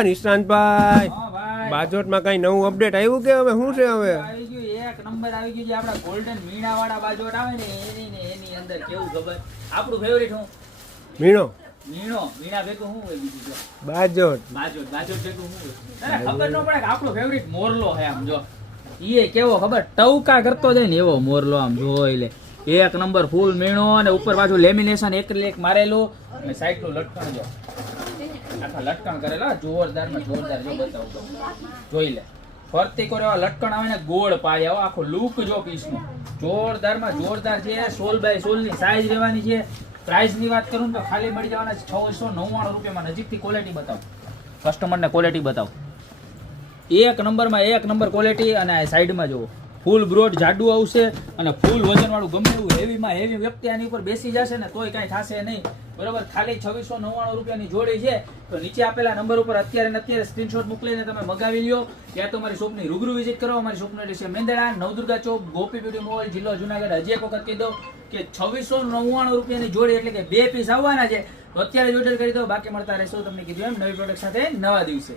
નિશાંતભાઈ હા ભાઈ બાજોટમાં કઈ નવું અપડેટ આવ્યું કે હવે શું છે હવે આવી ગયું એક નંબર આવી ગયું છે આપડા ગોલ્ડન મીણા વાળા બાજોટ આવે ને એની અંદર કેવું ખબર આપણું ફેવરિટ હું મીણો મીણા ભેગું હું હોય બીજું જો બાજોટ બાજોટ ભેગું હું હોય ખબર ન પડે કે આપણો ફેવરિટ મોરલો હે આમ જો ઈ કેવો ખબર ટવકા કરતો જાય ને એવો મોરલો આમ જોઈ લે એક નંબર ફૂલ મીણો અને ઉપર પાછું લેમિનેશન એક મારેલું અને સાઈડ નું લટકણ જો આખા લટકણ કરેલા જોરદાર માં જોરદાર જો બતાવું જોઈ લે ફરતી કરો એવા લટકણ આવે ને ગોળ પાડે આવો આખો લુક જો પીસ નો જોરદાર માં જોરદાર છે 16 બાય 16 ની સાઈઝ રહેવાની છે પ્રાઇસ ની વાત કરું તો ખાલી મળી જવાના 699 રૂપિયામાં નજીકથી ક્વોલિટી બતાવો કસ્ટમર ને ક્વોલિટી બતાવો એક નંબરમાં એક નંબર ક્વોલિટી અને આ સાઈડમાં જુઓ ફૂલ બ્રોડ જાડું આવશે અને ફૂલ વજન વાળું ગમે એવું હેવીમાં હેવી વ્યક્તિ આની ઉપર બેસી જશે ને તોય કાંઈ થશે નહીં બરોબર ખાલી 2699 રૂપિયાની જોડી છે તો નીચે આપેલા નંબર ઉપર અત્યારે સ્ક્રીનશોટ મોકલીને તમે મગાવી લ્યો ત્યાં તો અમારી શોપની રૂબરૂ વિઝિટ કરો અમારી શોપનો એડ્રેસ છે મેંદડા નવદુર્ગા ચોક ગોપી બ્યુટી મોલ જિલ્લો જુનાગઢ હજી એક વખત કહી દો કે 2699 રૂપિયાની જોડી એટલે કે 2 પીસ આવવાના છે તો અત્યારે જ ઓર્ડર કરી દો બાકી મળતા રહેશો તમને કીધું એમ નવી પ્રોડક્ટ સાથે નવા દિવસે